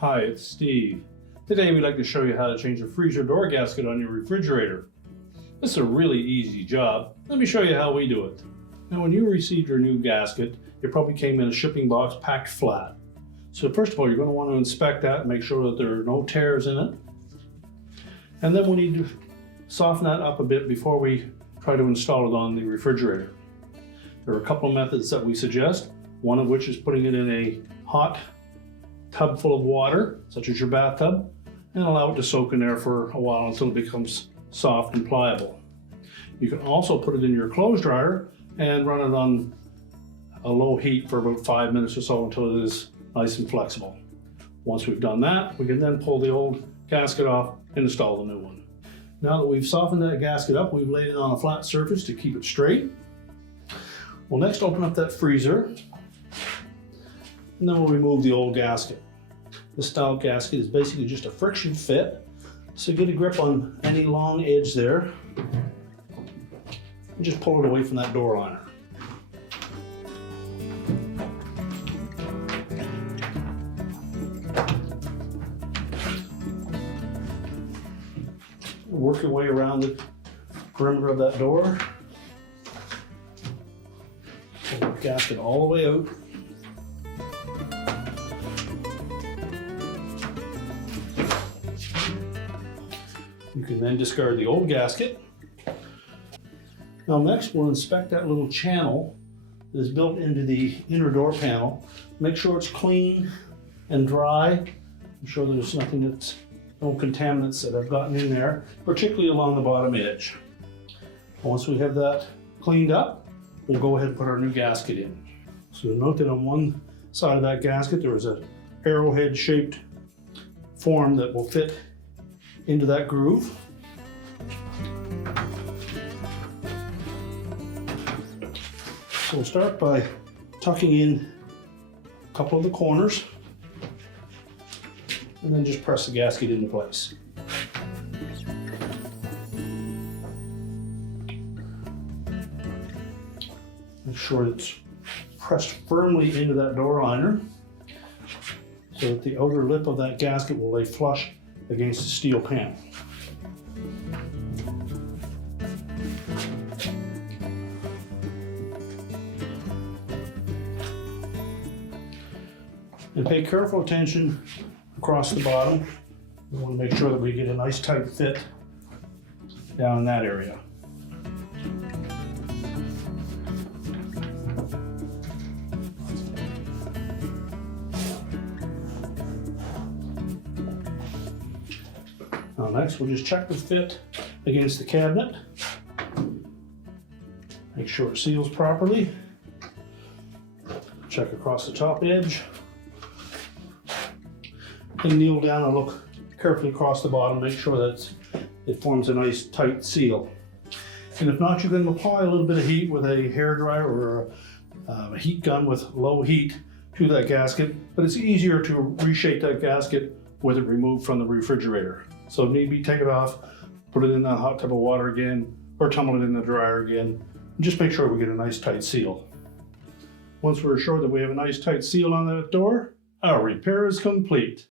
Hi, it's Steve. Today we'd like to show you how to change the freezer door gasket on your refrigerator. This is a really easy job. Let me show you how we do it. Now when you received your new gasket, it probably came in a shipping box packed flat. So first of all, you're going to want to inspect that and make sure that there are no tears in it. And then we need to soften that up a bit before we try to install it on the refrigerator. There are a couple of methods that we suggest, one of which is putting it in a hot tub full of water, such as your bathtub, and allow it to soak in there for a while until it becomes soft and pliable. You can also put it in your clothes dryer and run it on a low heat for about 5 minutes or so until it is nice and flexible. Once we've done that, we can then pull the old gasket off and install the new one. Now that we've softened that gasket up, we've laid it on a flat surface to keep it straight. We'll next open up that freezer, and then we'll remove the old gasket. This style gasket is basically just a friction fit, so get a grip on any long edge there and just pull it away from that door liner. Work your way around the perimeter of that door. Pull the gasket all the way out. You can then discard the old gasket. Now next we'll inspect that little channel that is built into the inner door panel. Make sure it's clean and dry. Make sure there's no contaminants that have gotten in there, particularly along the bottom edge. Once we have that cleaned up, we'll go ahead and put our new gasket in. So note that on one side of that gasket there is an arrowhead shaped form that will fit into that groove. So we'll start by tucking in a couple of the corners and then just press the gasket into place. Make sure it's pressed firmly into that door liner so that the outer lip of that gasket will lay flush against the steel panel. And pay careful attention across the bottom. We want to make sure that we get a nice tight fit down in that area. Now next we'll just check the fit against the cabinet. Make sure it seals properly. Check across the top edge. And kneel down and look carefully across the bottom, make sure that it forms a nice tight seal. And if not, you can apply a little bit of heat with a hairdryer or a heat gun with low heat to that gasket, but it's easier to reshape that gasket with it removed from the refrigerator. So if need be, take it off, put it in that hot tub of water again, or tumble it in the dryer again, and just make sure we get a nice tight seal. Once we're sure that we have a nice tight seal on that door, our repair is complete.